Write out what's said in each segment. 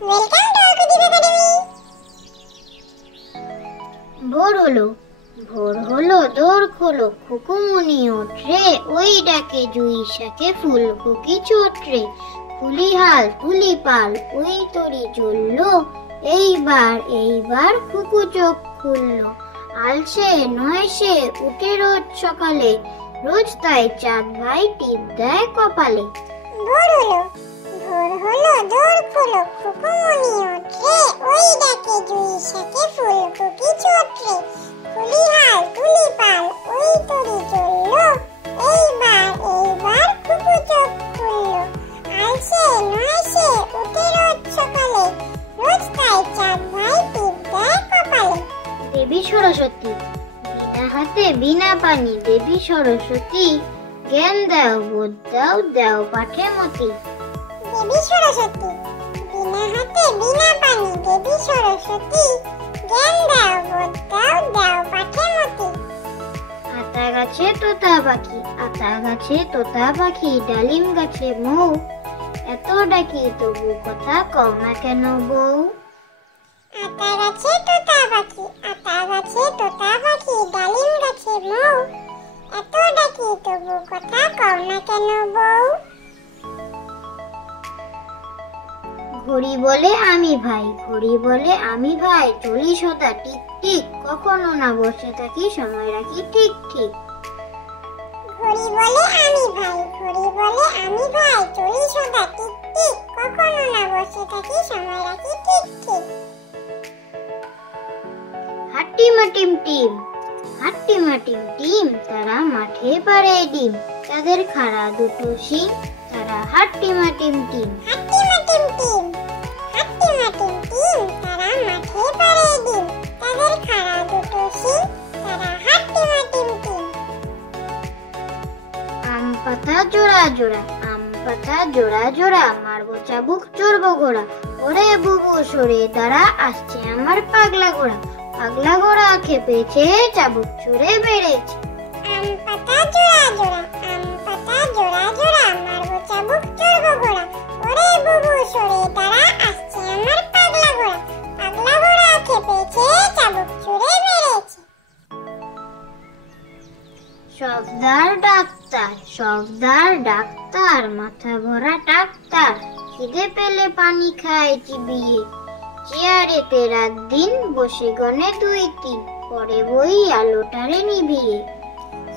Welcome to আকুদীপ academy. ভোর হলো দোর খোলো, খুকুমনি ওঠে, ওই ডাকে জুই শাকে ফুলকপি চোটরে, ফুলি হাল তুলি পাল, ওই তরি চললো, এইবার খুকু চোখ খুললো। আলসে নয় সে উঠে রোজ সকালে, রোজ তাই চাঁদ ভাই টিপ দেয় কপালে। ভোর হলো দোর খোলো, খুকুমনি ওঠে, ওই ডাকে জুই শাকে ফুলকপি চোটরে, ফুলি হাল তুলি পাল, ওই তরি চললো, এইবার খুকু চোখ খুললো। আলসে নয় সে উঠে রোজ সকালে, রোজ তাই চাঁদ ভাই টিপ দেয় কপালে। দেবী সরস্বতী, বিনা হাতে বিনা পানি, দেবী সরস্বতী, জ্ঞান দাও বোধ দাও, দাও পাঠে মতি। দেবী সরস্বতী, বিনা হাতে বিনা পানি, দেবী সরস্বতী, জ্ঞান দাও বোধ দাও, দাও পাঠে মতি। আতা গাছে তোতা পাখি, আতা গাছে তোতা পাখি, ডালিম গাছে মৌ, এত ডাকি তবু কথা কও না কেন বউ। আতা গাছে তোতা পাখি, আতা গাছে তোতা পাখি, ডালিম গাছে মৌ, এত ডাকি তবু কথা কও না কেন বউ। ঘড়ি বলে আমি ভাই, ঘড়ি বলে আমি ভাই, চলি সদা টিক টিক, কখনো না বসে থাকি, সময় রাখি ঠিক ঠিক। ঘড়ি বলে আমি ভাই, ঘড়ি বলে আমি ভাই, চলি সদা টিক টিক, কখনো না বসে থাকি, সময় রাখি ঠিক ঠিক। হাট্টিমা টিম টিম, হাট্টিমা টিম টিম, তারা মাঠে পারে ডিম, তাদের খাড়া দুটো শিং, তারা হাট্টিমা টিম টিম। হাট্টিমা টিম টিম, হাট্টিমা টিম টিম, তারা মাঠে পারে ডিম, তাদের খাড়া দুটো শিং, তারা হাট্টিমা টিম টিম। আম পাতা জোড়া জোড়া, আম পাতা জোড়া জোড়া, মারবো চাবুক চড়বো ঘোড়া, ওরে বুবু সরে দাঁড়া, আসছে আমার পাগলা ঘোড়া, পাগলা ঘোড়া খেপেছে, চাবুক চড়ে বেড়েছে। আম পাতা জোড়া জোড়া, আম পাতা জোড়া জোড়া, মারবো চাবুক চড়বো ঘোড়া, ওরে বুবু সরে দাঁড়া, আসছে আমার পাগলা ঘোড়া, পাগলা ঘোড়া খেপেছে, চাবুক চড়ে বেড়েছে। সফদার ডাক্তার, সফদার ডাক্তার, মাথা ভরা ডাক্তার, খিদে পেলে পানি খায় চিবিয়ে, চেয়ারেতে রাত দিন বসে গনে 2-3, পরে বই আলোটারে নিভিয়ে।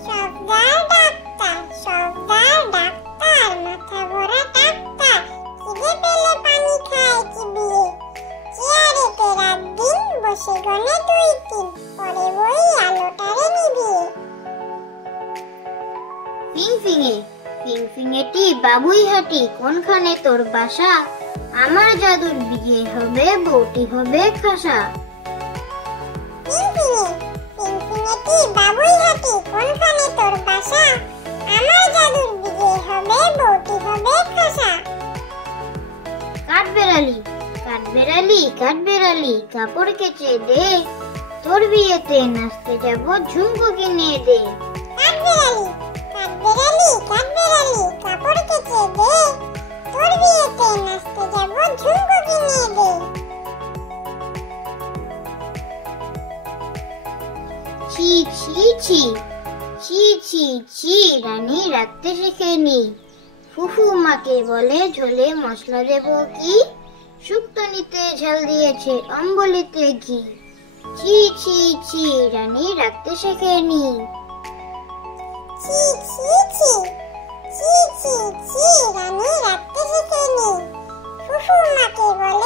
সফদার ডাক্তার, সফদার ডাক্তার, মাথা ভরা ডাক্তার, খিদে পেলে পানি খায় চিবিয়ে, চেয়ারেতে রাত দিন বসে গনে 2-3, পরে বই আলোটারে নিভিয়ে। ফিংফিঙে, ফিংফিঙেটি বাবুই হাটি, কোনখানে তোর বাসা, আমার জাদুর বিয়ে হবে, বউটি হবে খাসা। ফিংফিঙে, ফিংফিঙেটি বাবুই হাটি, কোনখানে তোর বাসা, আমার জাদুর বিয়ে হবে, বউটি হবে খাসা। কাঠবেড়ালি, কাঠবেড়ালি, কাঠবেড়ালি, কাপড় কেচে দে, তোর বিয়েতে নাচতে যাব, ঝুমকো কিনে দে। কাঠবেড়ালি, কাঠবেড়ালি, কাঠবেড়ালি, কাপড় কেচে দে, তোর বিয়েতে নাচতে যাব, ঝুমকো কিনে দে। ছি ছি ছি, ছি ছি ছি, রানী রাখতে শেখেনি, ফুফু মাকে বলে ঝোলে মশলা দেব কি, শুক্তনিতে ঝাল দিয়েছে, অম্বলিতে ঘি, ছি ছি ছি, রানী রাখতে শেখেনি। ছি ছি ছি, ছি ছি ছি, রানী রাখতে শেখেনি, ফুফু মাকে বলে